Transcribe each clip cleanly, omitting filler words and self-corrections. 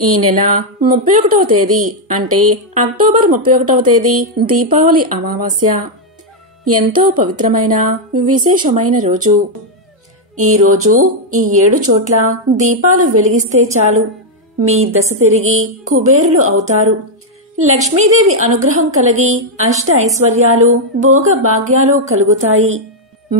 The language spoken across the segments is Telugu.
ఈ నెల 31వ తేదీ అంటే అక్టోబర్ 31వ తేదీ దీపావళి అమావాస్య. ఎంతో పవిత్రమైన విశేషమైన రోజు. ఈ రోజు ఈ 7 చోట్ల దీపాలు వెలిగిస్తే చాలు మీ దశ తిరిగి కుబేరులు అవుతారు. లక్ష్మీదేవి అనుగ్రహం కలిగి అష్ట ఐశ్వర్యాలు భోగ భాగ్యాలు కలుగుతాయి.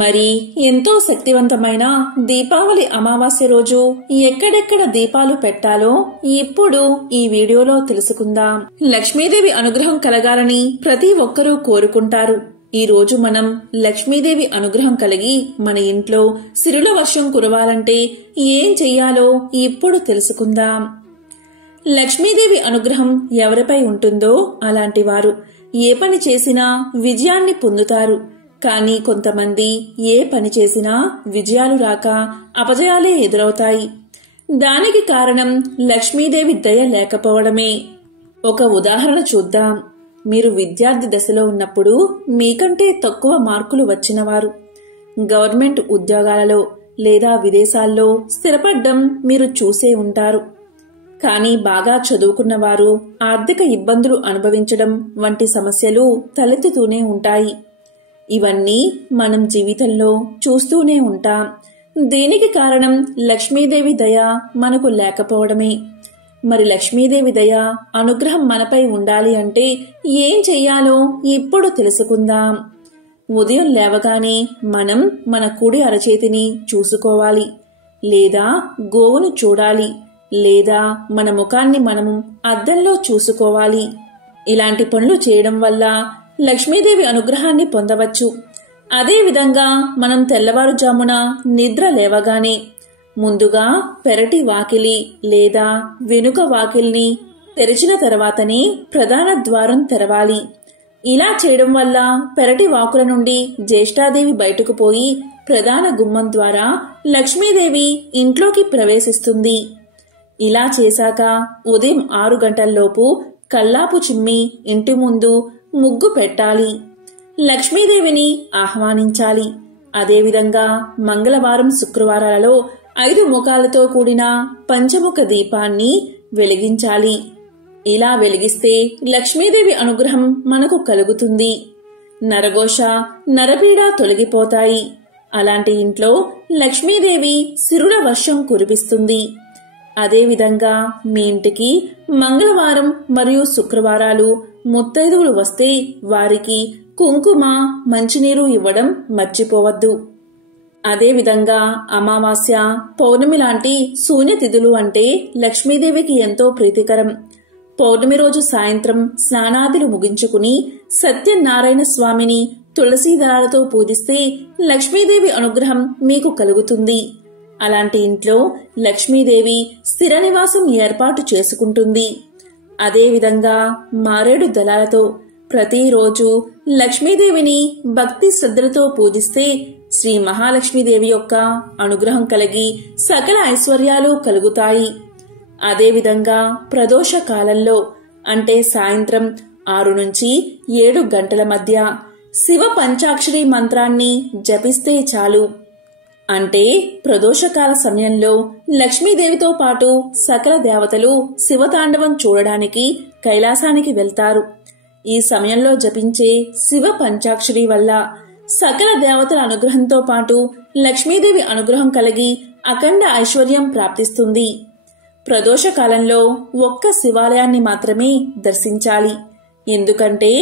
మరి ఎంతో శక్తివంతమైన దీపావళి అమావాస్య రోజు ఎక్కడెక్కడ దీపాలు పెట్టాలో ఇప్పుడు ఈ వీడియోలో తెలుసుకుందాం. లక్ష్మీదేవి అనుగ్రహం కలగాలని ప్రతి ఒక్కరూ కోరుకుంటారు. ఈ రోజు మనం లక్ష్మీదేవి అనుగ్రహం కలిగి మన ఇంట్లో సిరుల వర్షం కురవాలంటే ఏం చెయ్యాలో ఇప్పుడు తెలుసుకుందాం. లక్ష్మీదేవి అనుగ్రహం ఎవరిపై ఉంటుందో అలాంటి వారు ఏ పని చేసినా విజయాన్ని పొందుతారు. కానీ కొంతమంది ఏ పని చేసినా విజయాలు రాక అపజయాలే ఎదురవుతాయి. దానికి కారణం లక్ష్మీదేవి దయ లేకపోవడమే. ఒక ఉదాహరణ చూద్దాం. మీరు విద్యార్థి దశలో ఉన్నప్పుడు మీకంటే తక్కువ మార్కులు వచ్చినవారు గవర్నమెంట్ ఉద్యోగాలలో లేదా విదేశాల్లో స్థిరపడ్డం మీరు చూసే ఉంటారు. కానీ బాగా చదువుకున్నవారు ఆర్థిక ఇబ్బందులు అనుభవించడం వంటి సమస్యలు తలెత్తుతూనే ఉంటాయి. ఇవన్నీ మనం జీవితంలో చూస్తూనే ఉంటాం. దీనికి కారణం లక్ష్మీదేవి దయ మనకు లేకపోవడమే. మరి లక్ష్మీదేవి దయ అనుగ్రహం మనపై ఉండాలి అంటే ఏం చెయ్యాలో ఇప్పుడు తెలుసుకుందాం. ఉదయం లేవగానే మనం మన కుడి అరచేతిని చూసుకోవాలి, లేదా గోవును చూడాలి, లేదా మన ముఖాన్ని మనము అద్దంలో చూసుకోవాలి. ఇలాంటి పనులు చేయడం వల్ల లక్ష్మీదేవి అనుగ్రహాన్ని పొందవచ్చు. అదేవిధంగా మనం తెల్లవారుజామున నిద్ర లేవగానే ముందుగా పెరటి వాకిలి లేదా వెనుక వాకిల్ని తెరిచిన తర్వాతనే ప్రధాన ద్వారం తెరవాలి. ఇలా చేయడం వల్ల పెరటి వాకుల నుండి జ్యేష్ఠాదేవి బయటకు పోయి ప్రధాన గుమ్మం ద్వారా లక్ష్మీదేవి ఇంట్లోకి ప్రవేశిస్తుంది. ఇలా చేశాక ఉదయం 6 గంటల్లోపు కల్లాపు చిమ్మి ఇంటి ముందు ముగ్గు పెట్టాలి. లక్ష్మీదేవిని ఆహ్వానించాలి. అదేవిధంగా మంగళవారం శుక్రవారాలలో 5 ముఖాలతో కూడిన పంచముఖ దీపాన్ని వెలిగించాలి. ఇలా వెలిగిస్తే లక్ష్మీదేవి అనుగ్రహం మనకు కలుగుతుంది. నరఘోష నరపీడ తొలగిపోతాయి. అలాంటి ఇంట్లో లక్ష్మీదేవి సిరుల వర్షం కురిపిస్తుంది. అదేవిధంగా మీ ఇంటికి మంగళవారం మరియు శుక్రవారాలు ముత్తైదువులు వస్తే వారికి కుంకుమ మంచినీరు ఇవ్వడం మర్చిపోవద్దు. అదేవిధంగా అమావాస్య పౌర్ణమి లాంటి శూన్యతిథులు అంటే లక్ష్మీదేవికి ఎంతో ప్రీతికరం. పౌర్ణమి రోజు సాయంత్రం స్నానాదులు ముగించుకుని సత్యనారాయణ స్వామిని తులసీదళాలతో పూజిస్తే లక్ష్మీదేవి అనుగ్రహం మీకు కలుగుతుంది. అలాంటి ఇంట్లో లక్ష్మీదేవి స్థిర నివాసం ఏర్పాటు చేసుకుంటుంది. అదేవిధంగా మారేడు దళాలతో ప్రతిరోజు లక్ష్మీదేవిని భక్తి శ్రద్ధలతో పూజిస్తే శ్రీ మహాలక్ష్మీదేవి యొక్క అనుగ్రహం కలిగి సకల ఐశ్వర్యాలు కలుగుతాయి. అదేవిధంగా ప్రదోష కాలంలో అంటే సాయంత్రం 6 నుంచి 7 గంటల మధ్య శివ పంచాక్షరి మంత్రాన్ని జపిస్తే చాలు. అంటే ప్రదోషకాల సమయంలో లక్ష్మీదేవితో పాటు సకల దేవతలు శివతాండవం చూడడానికి కైలాసానికి వెళ్తారు. ఈ సమయంలో జపించే శివ పంచాక్షరి వల్ల సకల దేవతల అనుగ్రహంతో పాటు లక్ష్మీదేవి అనుగ్రహం కలిగి అఖండ ఐశ్వర్యం ప్రాప్తిస్తుంది. ప్రదోషకాలంలో ఒక్క శివాలయాన్ని మాత్రమే దర్శించాలి. ఎందుకంటే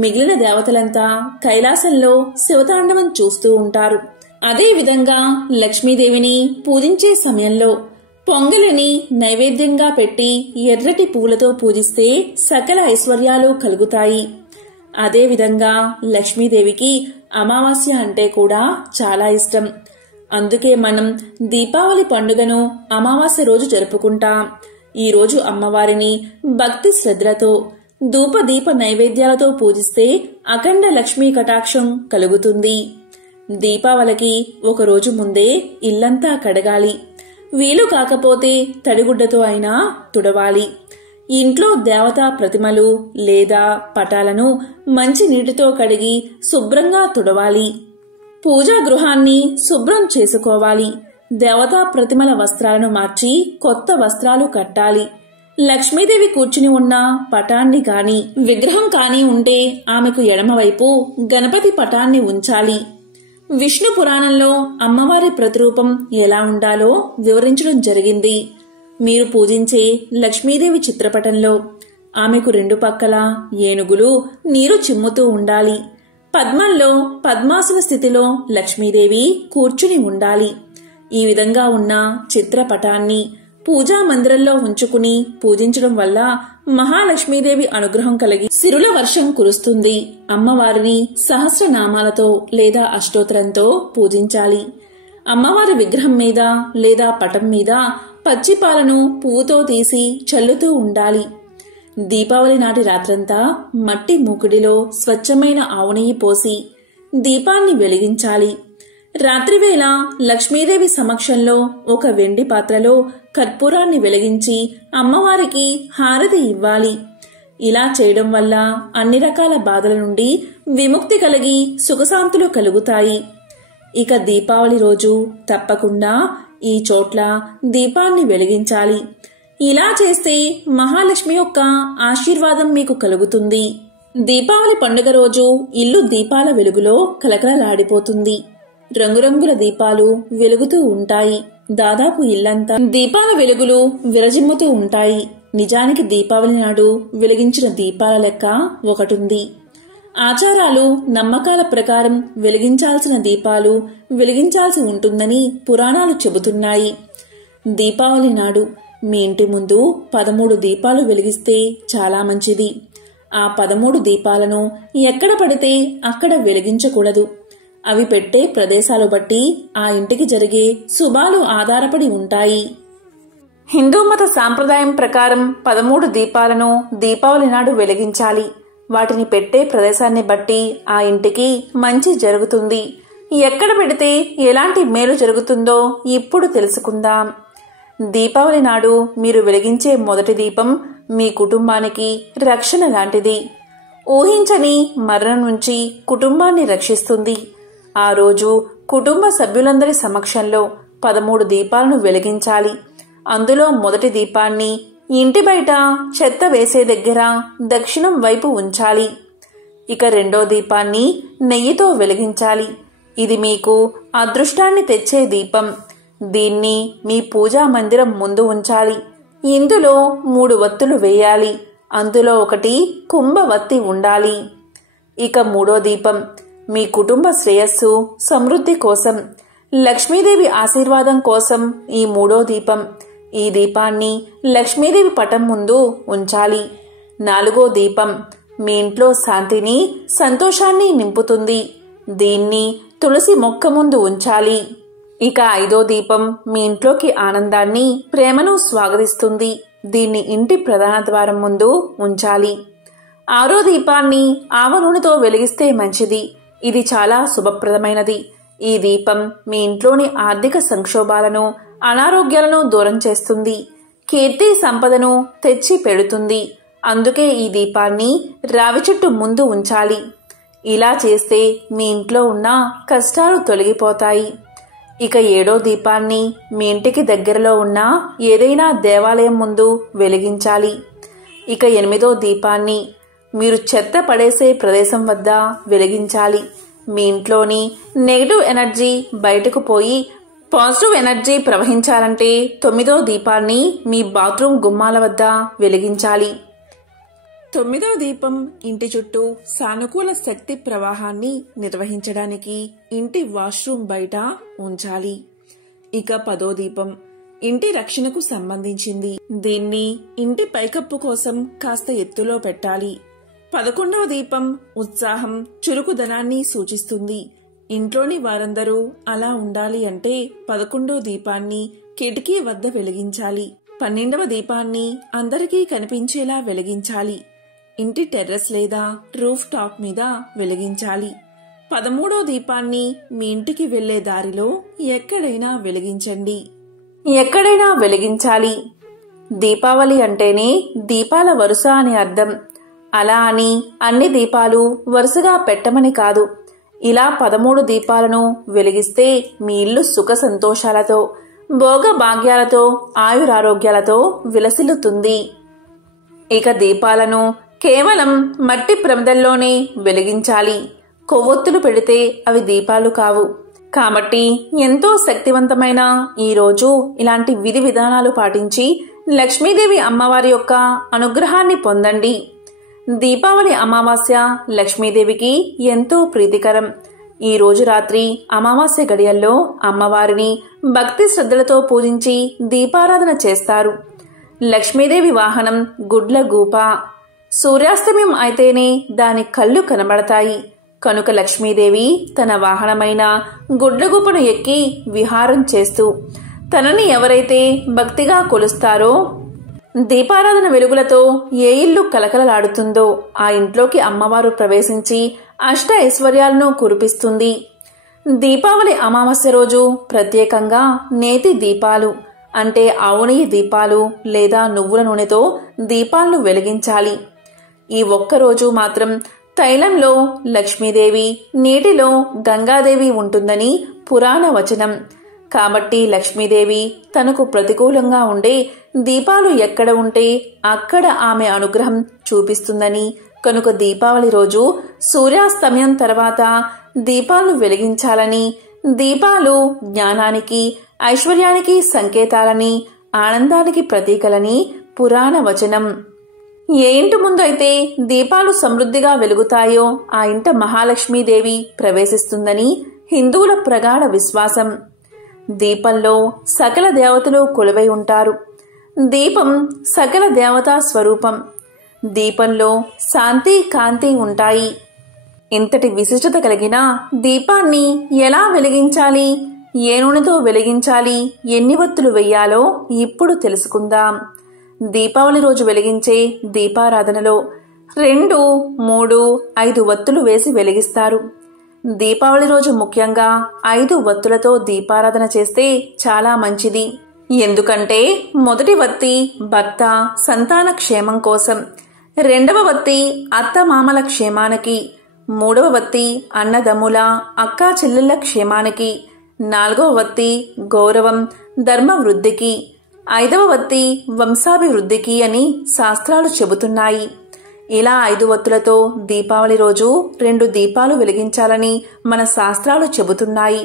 మిగిలిన దేవతలంతా కైలాసంలో శివతాండవం చూస్తూ ఉంటారు. అదేవిధంగా లక్ష్మీదేవిని పూజించే సమయంలో పొంగలిని నైవేద్యంగా పెట్టి ఎర్రటి పువ్వులతో పూజిస్తే సకల ఐశ్వర్యాలు కలుగుతాయి. అదేవిధంగా లక్ష్మీదేవికి అమావాస్య అంటే కూడా చాలా ఇష్టం. అందుకే మనం దీపావళి పండుగను అమావాస్య రోజు జరుపుకుంటాం. ఈ రోజు అమ్మవారిని భక్తి శ్రద్ధలతో ధూపదీప నైవేద్యాలతో పూజిస్తే అఖండ లక్ష్మీ కటాక్షం కలుగుతుంది. దీపావళికి ఒకరోజు ముందే ఇల్లంతా కడగాలి. వీలు కాకపోతే తడిగుడ్డతో అయినా తుడవాలి. ఇంట్లో దేవతా ప్రతిమలు లేదా పటాలను మంచి నీటితో కడిగి శుభ్రంగా తుడవాలి. పూజా గృహాన్ని శుభ్రం చేసుకోవాలి. దేవతా ప్రతిమల వస్త్రాలను మార్చి కొత్త వస్త్రాలు కట్టాలి. లక్ష్మీదేవి కూర్చుని ఉన్న పటాన్ని కాని విగ్రహం కాని ఉంటే ఆమెకు ఎడమవైపు గణపతి పటాన్ని ఉంచాలి. విష్ణు పురాణంలో అమ్మవారి ప్రతిరూపం ఎలా ఉండాలో వివరించడం జరిగింది. మీరు పూజించే లక్ష్మీదేవి చిత్రపటంలో ఆమెకు రెండు పక్కల ఏనుగులు నీరు చిమ్ముతూ ఉండాలి. పద్మంలో పద్మాసన స్థితిలో లక్ష్మీదేవి కూర్చుని ఉండాలి. ఈ విధంగా ఉన్న చిత్రపటాన్ని పూజా మందిరంలో ఉంచుకుని పూజించడం వల్ల మహాలక్ష్మీదేవి అనుగ్రహం కలిగి సిరుల వర్షం కురుస్తుంది. అమ్మవారిని సహస్రనామాలతో లేదా అష్టోత్తరంతో పూజించాలి. అమ్మవారి విగ్రహం మీద లేదా పటం మీద పచ్చిపాలను పువ్వుతో తీసి చల్లుతూ ఉండాలి. దీపావళి నాటి రాత్రంతా మట్టి మూకుడిలో స్వచ్ఛమైన ఆవు నెయ్యి పోసి దీపాన్ని వెలిగించాలి. రాత్రివేళ లక్ష్మీదేవి సమక్షంలో ఒక వెండి పాత్రలో కర్పూరాన్ని వెలిగించి అమ్మవారికి హారతి ఇవ్వాలి. ఇలా చేయడం వల్ల అన్ని రకాల బాధల నుండి విముక్తి కలిగి సుఖశాంతులు కలుగుతాయి. ఇక దీపావళి రోజు తప్పకుండా ఈ చోట్ల దీపాన్ని వెలిగించాలి. ఇలా చేస్తే మహాలక్ష్మి యొక్క ఆశీర్వాదం మీకు కలుగుతుంది. దీపావళి పండుగ రోజు ఇల్లు దీపాల వెలుగులో కలకలలాడిపోతుంది. రంగురంగుల దీపాలు వెలుగుతూ ఉంటాయి. దాదాపు ఇల్లంతా దీపాల వెలుగులు విరజిమ్ముతూ ఉంటాయి. నిజానికి దీపావళి నాడు వెలిగించిన దీపాల లెక్క ఒకటుంది. ఆచారాలు నమ్మకాల ప్రకారం వెలిగించాల్సిన దీపాలు వెలిగించాల్సి ఉంటుందని పురాణాలు చెబుతున్నాయి. దీపావళి నాడు మీ ఇంటి ముందు 13 దీపాలు వెలిగిస్తే చాలా మంచిది. ఆ 13 దీపాలను ఎక్కడ పడితే అక్కడ వెలిగించకూడదు. అవి పెట్టే ప్రదేశాలు బట్టి ఆ ఇంటికి జరిగే శుభాలు ఆధారపడి ఉంటాయి. హిందూ మత సాంప్రదాయం ప్రకారం 13 దీపాలను దీపావళి నాడు వెలిగించాలి. వాటిని పెట్టే ప్రదేశాన్ని బట్టి ఆ ఇంటికి మంచి జరుగుతుంది. ఎక్కడ పెడితే ఎలాంటి మేలు జరుగుతుందో ఇప్పుడు తెలుసుకుందాం. దీపావళి నాడు మీరు వెలిగించే మొదటి దీపం మీ కుటుంబానికి రక్షణ లాంటిది. ఊహించని మరణం నుంచి కుటుంబాన్ని రక్షిస్తుంది. ఆ రోజు కుటుంబ సభ్యులందరి సమక్షంలో 13 దీపాలను వెలిగించాలి. అందులో మొదటి దీపాన్ని ఇంటి బయట చెత్త వేసే దగ్గర దక్షిణం వైపు ఉంచాలి. ఇక రెండో దీపాన్ని నెయ్యితో వెలిగించాలి. ఇది మీకు అదృష్టాన్ని తెచ్చే దీపం. దీన్ని మీ పూజా మందిరం ముందు ఉంచాలి. ఇందులో 3 వత్తులు వేయాలి. అందులో ఒకటి కుంభవత్తి ఉండాలి. ఇక మూడో దీపం మీ కుటుంబ శ్రేయస్సు సమృద్ధి కోసం, లక్ష్మీదేవి ఆశీర్వాదం కోసం ఈ మూడో దీపం. ఈ దీపాన్ని లక్ష్మీదేవి పటం ముందు ఉంచాలి. నాలుగో దీపం మీ ఇంట్లో శాంతిని సంతోషాన్ని నింపుతుంది. దీన్ని తులసి మొక్క ముందు ఉంచాలి. ఇక ఐదో దీపం మీ ఇంట్లోకి ఆనందాన్ని ప్రేమను స్వాగతిస్తుంది. దీన్ని ఇంటి ప్రధాన ద్వారం ముందు ఉంచాలి. ఆరో దీపాన్ని ఆవ నూనెతో వెలిగిస్తే మంచిది. ఇది చాలా శుభప్రదమైనది. ఈ దీపం మీ ఇంట్లోని ఆర్థిక సంక్షోభాలను అనారోగ్యాలను దూరం చేస్తుంది. కీర్తి సంపదను తెచ్చి పెడుతుంది. అందుకే ఈ దీపాన్ని రావి చెట్టు ముందు ఉంచాలి. ఇలా చేస్తే మీ ఇంట్లో ఉన్న కష్టాలు తొలగిపోతాయి. ఇక ఏడో దీపాన్ని మీ ఇంటికి దగ్గరలో ఉన్న ఏదైనా దేవాలయం ముందు వెలిగించాలి. ఇక ఎనిమిదో దీపాన్ని మీరు చెత్త పడేసే ప్రదేశం వద్ద వెలిగించాలి. మీ ఇంట్లోని నెగటివ్ ఎనర్జీ బయటకు పోయి పాజిటివ్ ఎనర్జీ ప్రవహించాలంటే 9వ దీపాన్ని మీ బాత్రూమ్ గుమ్మాల వద్ద వెలిగించాలి. 9వ దీపం ఇంటి చుట్టూ సానుకూల శక్తి ప్రవాహాన్ని నిర్వహించడానికి ఇంటి వాష్రూమ్ బయట ఉంచాలి. ఇక 10వ దీపం ఇంటి రక్షణకు సంబంధించింది. దీన్ని ఇంటి పైకప్పు కోసం కాస్త ఎత్తులో పెట్టాలి. 11వ దీపం ఉత్సాహం, చురుకుదనాన్ని సూచిస్తుంది. ఇంట్లోని వారందరూ అలా ఉండాలి అంటే 11వ దీపాన్ని కిటికీ వద్ద వెలిగించాలి. 12వ దీపాన్ని అందరికీ కనిపించేలా వెలిగించాలి. ఇంటి టెర్రస్ లేదా రూఫ్ టాప్ మీద వెలిగించాలి. 13వ దీపాన్ని మీ ఇంటికి వెళ్లే దారిలో ఎక్కడైనా వెలిగించండి. ఎక్కడైనా వెలిగించాలి. దీపావళి అంటేనే దీపాల వరుస అని అర్థం. అలా అని అన్ని దీపాలు వరుసగా పెట్టమని కాదు. ఇలా 13 దీపాలను వెలిగిస్తే మీ ఇల్లు సుఖ సంతోషాలతో, భోగ భాగ్యాలతో, ఆయురారోగ్యాలతో విలసిల్లుతుంది. ఇక దీపాలను కేవలం మట్టి ప్రమిదల్లోనే వెలిగించాలి. కొవ్వొత్తులు పెడితే అవి దీపాలు కావు. కాబట్టి ఎంతో శక్తివంతమైన ఈ రోజు ఇలాంటి విధి విధానాలు పాటించి లక్ష్మీదేవి అమ్మవారి యొక్క అనుగ్రహాన్ని పొందండి. దీపావళి అమావాస్య లక్ష్మీదేవికి ఎంతో ప్రీతికరం. ఈ రోజు రాత్రి అమావాస్య గడియల్లో అమ్మవారిని భక్తి శ్రద్ధలతో పూజించి దీపారాధన చేస్తారు. లక్ష్మీదేవి వాహనం గుడ్ల గూప. సూర్యాస్తమయం అయితేనే దాని కళ్ళు కనబడతాయి. కనుక లక్ష్మీదేవి తన వాహనమైన గుడ్లగూపను ఎక్కి విహారం చేస్తూ తనని ఎవరైతే భక్తిగా కొలుస్తారో దీపారాధన వెలుగులతో ఏ ఇల్లు కలకలలాడుతుందో ఆ ఇంట్లోకి అమ్మవారు ప్రవేశించి అష్ట ఐశ్వర్యాలను కురిపిస్తుంది. దీపావళి అమావాస్య రోజు ప్రత్యేకంగా నేతి దీపాలు అంటే ఆవు నెయ్యి దీపాలు లేదా నువ్వుల నూనెతో దీపాలను వెలిగించాలి. ఈ ఒక్కరోజు మాత్రం తైలంలో లక్ష్మీదేవి, నీటిలో గంగాదేవి ఉంటుందని పురాణ వచనం. కాబట్టి లక్ష్మీదేవి తనకు ప్రతికూలంగా ఉండే దీపాలు ఎక్కడ ఉంటే అక్కడ ఆమె అనుగ్రహం చూపిస్తుందని, కనుక దీపావళి రోజు సూర్యాస్తమయం తర్వాత దీపాలను వెలిగించాలని, దీపాలు జ్ఞానానికి, ఐశ్వర్యానికి సంకేతాలని, ఆనందానికి ప్రతీకలని పురాణ వచనం. ఏ ఇంటి ముందు అయితే దీపాలు సమృద్ధిగా వెలుగుతాయో ఆ ఇంట మహాలక్ష్మీదేవి ప్రవేశిస్తుందని హిందువుల ప్రగాఢ విశ్వాసం. దీపంలో సకల దేవతలు కొలువై ఉంటారు. దీపం సకల దేవతా స్వరూపం. దీపంలో శాంతి, కాంతి ఉంటాయి. ఇంతటి విశిష్టత కలిగిన దీపాన్ని ఎలా వెలిగించాలి, ఏ నూనెతో వెలిగించాలి, ఎన్ని వత్తులు వెయ్యాలో ఇప్పుడు తెలుసుకుందాం. దీపావళి రోజు వెలిగించే దీపారాధనలో 2, 3, 5 వత్తులు వేసి వెలిగిస్తారు. దీపావళి రోజు ముఖ్యంగా 5 వత్తులతో దీపారాధన చేస్తే చాలా మంచిది. ఎందుకంటే మొదటి వత్తి భర్త సంతాన క్షేమం కోసం, 2వ వత్తి అత్తమామల క్షేమానికి, 3వ వత్తి అన్నదమ్ముల అక్కా చెల్లెళ్ల క్షేమానికి, 4వ వత్తి గౌరవం ధర్మ వృద్ధికి, 5వ వత్తి వంశాభివృద్ధికి అని శాస్త్రాలు చెబుతున్నాయి. ఇలా 5 వత్తులతో దీపావళి రోజు 2 దీపాలు వెలిగించాలని మన శాస్త్రాలు చెబుతున్నాయి.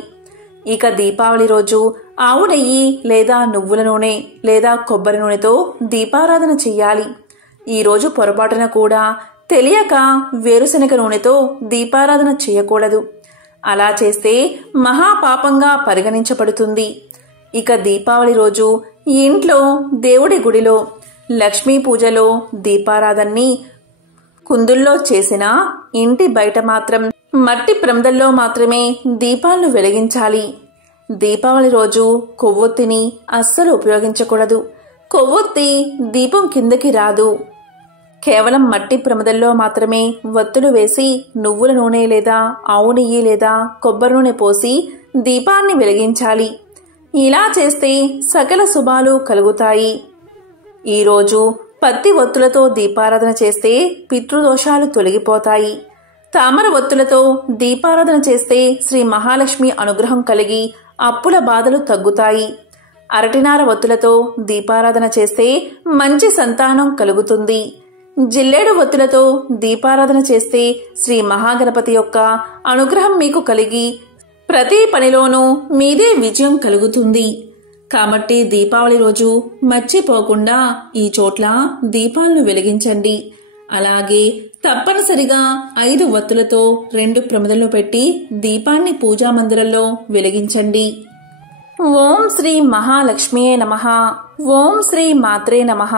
ఇక దీపావళి రోజు ఆవు నెయ్యి లేదా నువ్వుల నూనె లేదా కొబ్బరి నూనెతో దీపారాధన చెయ్యాలి. ఈ రోజు పొరపాటున కూడా తెలియక వేరుశనగ నూనెతో దీపారాధన చేయకూడదు. అలా చేస్తే మహాపాపంగా పరిగణించబడుతుంది. ఇక దీపావళి రోజు ఇంట్లో, దేవుడి గుడిలో, లక్ష్మీ పూజలో దీపారాధనని కుందుల్లో చేసిన ఇంటి బయట మాత్రం మట్టి ప్రమిదల్లో మాత్రమే దీపాలను వెలిగించాలి. దీపావళి రోజు కొవ్వొత్తిని అస్సలు ఉపయోగించకూడదు. కొవ్వొత్తి దీపం కిందకి రాదు. కేవలం మట్టి ప్రమిదల్లో మాత్రమే వత్తులు వేసి నువ్వుల నూనె లేదా ఆవు నెయ్యి లేదా కొబ్బరి నూనె పోసి దీపాన్ని వెలిగించాలి. ఇలా చేస్తే సకల శుభాలు కలుగుతాయి. ఈరోజు పత్తి ఒత్తులతో దీపారాధన చేస్తే పితృదోషాలు తొలగిపోతాయి. తామర ఒత్తులతో దీపారాధన చేస్తే శ్రీ మహాలక్ష్మి అనుగ్రహం కలిగి అప్పుల బాధలు తగ్గుతాయి. అరటినార ఒత్తులతో దీపారాధన చేస్తే మంచి సంతానం కలుగుతుంది. జిల్లేడు ఒత్తులతో దీపారాధన చేస్తే శ్రీ మహాగణపతి యొక్క అనుగ్రహం మీకు కలిగి ప్రతి పనిలోనూ మీదే విజయం కలుగుతుంది. కాబట్టి దీపావళి రోజు మర్చిపోకుండా ఈ చోట్ల దీపాలను వెలిగించండి. అలాగే తప్పనిసరిగా 5 వత్తులతో 2 ప్రమిదల్లో పెట్టి దీపాన్ని పూజా మందిరంలో వెలిగించండి. ఓం శ్రీ మహాలక్ష్మియే నమః. ఓం శ్రీ మాత్రే నమః.